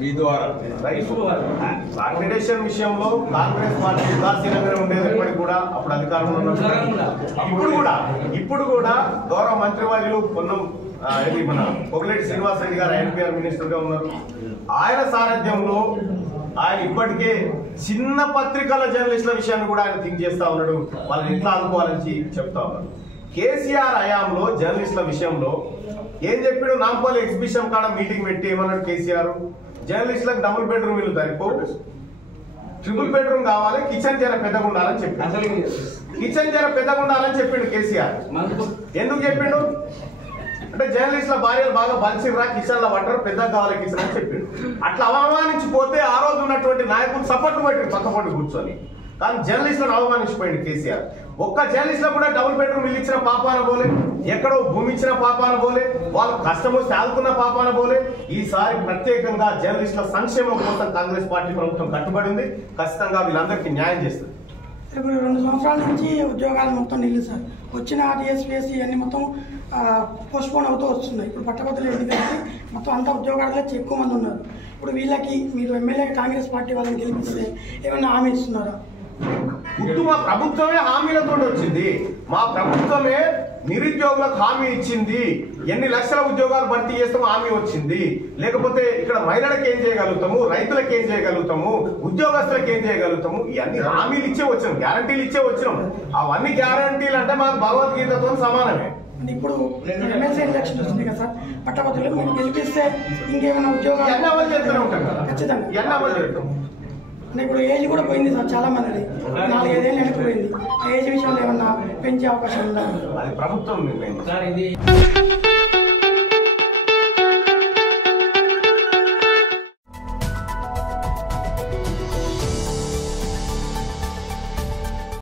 మీ ద్వారా అక్రిడేషన్ విషయంలో కాంగ్రెస్ పార్టీ ఉదాసీనంగానే ఉండేది ఎప్పటికి కూడా. అప్పుడు అధికారంలో ఇప్పుడు కూడా గౌరవ మంత్రివర్యులు మన పొగిలేటి శ్రీనివాస్ రెడ్డి గారు ఎన్టీఆర్ మినిస్టర్ గా ఉన్నారు. ఆయన సారథ్యంలో ఆయన ఇప్పటికే చిన్న పత్రికల జర్నలిస్టుల విషయాన్ని కూడా ఆయన థింక్ చేస్తా ఉన్నాడు. వాళ్ళని ఎట్లా ఆదుకోవాలని చెప్తా ఉన్నాడు. కేసీఆర్ హయాంలో జర్నలిస్టుల విషయంలో ఏం చెప్పాడు? నాంపల్లి ఎగ్జిబిషన్ కాడ మీటింగ్ పెట్టి ఏమన్నాడు కేసీఆర్? జర్నలిస్టులకు డబుల్ బెడ్రూమ్ ఇల్లు సరిపోదు, ట్రిపుల్ బెడ్రూమ్ కావాలి, కిచెన్ జర పెద్దగా ఉండాలని చెప్పాడు. కిచెన్ జర పెద్దగా ఉండాలని చెప్పిండు కేసీఆర్. ఎందుకు చెప్పిండు అంటే జర్నలిస్టుల భార్యలు బాగా బలిసిర్రా, కిచెన్ లో పట్టరు, పెద్దగా కావాలి కిచెన్ అని చెప్పిండు. అట్లా అవమానించిపోతే ఆ రోజు ఉన్నటువంటి నాయకులు సపోర్ట్ పెట్టారు పక్కపొంటి కూర్చొని. కానీ జర్నలిస్టులను అవమానించిపోయింది కేసీఆర్. ఒక్క జర్నలిస్ట్ లో కూడా డబుల్ బెడ్రూమ్ ఇల్లు ఇచ్చిన పాపాన పోలే, ఎక్కడో భూమి ఇచ్చిన పాపాన పోలే, వాళ్ళు కష్టం వస్తే ఆదుకున్న పాపాన పోలే. ఈసారి ప్రత్యేకంగా జర్నలిస్టుల సంక్షేమం కోసం కాంగ్రెస్ పార్టీ ప్రభుత్వం కట్టుబడి ఉంది. ఖచ్చితంగా వీళ్ళందరికీ న్యాయం చేస్తుంది. ఇప్పుడు 2 సంవత్సరాల నుంచి ఉద్యోగాలు మొత్తం నిల్లు సార్. వచ్చిన టీఎస్పీఎస్సీ అన్ని మొత్తం పోస్ట్పోన్ అవుతూ వస్తున్నాయి. ఇప్పుడు పట్టభద్రులు ఎందుకంటే మొత్తం అంతా ఉద్యోగాల్లో ఎక్కువ మంది ఉన్నారు. ఇప్పుడు వీళ్ళకి మీరు ఎమ్మెల్యే కాంగ్రెస్ పార్టీ వాళ్ళని గెలిపిస్తే ఏమైనా హామీ ఇస్తున్నారా? మా ప్రభుత్వమే హామీలతో వచ్చింది. మా ప్రభుత్వమే నిరుద్యోగులకు హామీ ఇచ్చింది. ఎన్ని లక్షల ఉద్యోగాలు భర్తీ చేస్తామో హామీ వచ్చింది. లేకపోతే ఇక్కడ మహిళలకు ఏం చేయగలుగుతాము, రైతులకు ఏం చేయగలుగుతాము, ఉద్యోగస్తులకు ఏం చేయగలుగుతాము, ఇవన్నీ హామీలు ఇచ్చే వచ్చినాం, గ్యారంటీలు ఇచ్చే వచ్చినాం. అవన్నీ గ్యారంటీలు అంటే మాకు భగవద్గీతతో సమానమే. ఇప్పుడు ఎమ్మెల్సీ ఎలక్షన్ వస్తుంది కదా సార్, పట్టభద్రులు మీరు గెలిపిస్తే ఇంకేమైనా ఉద్యోగాలు ఎన్ని అమలు చేస్తూనే ఉంటాం కదా, ఖచ్చితంగా ఎన్ని అమలు చేస్తాం. ఇప్పుడు ఏజ్ కూడా పోయింది సార్, చాలా మంది 4-5 ఏళ్ళు వెనక్కిపోయింది. ఆ ఏజ్ విషయంలో ఏమన్నా పెంచే అవకాశం ఉందా? అది ప్రభుత్వం నిర్ణయం.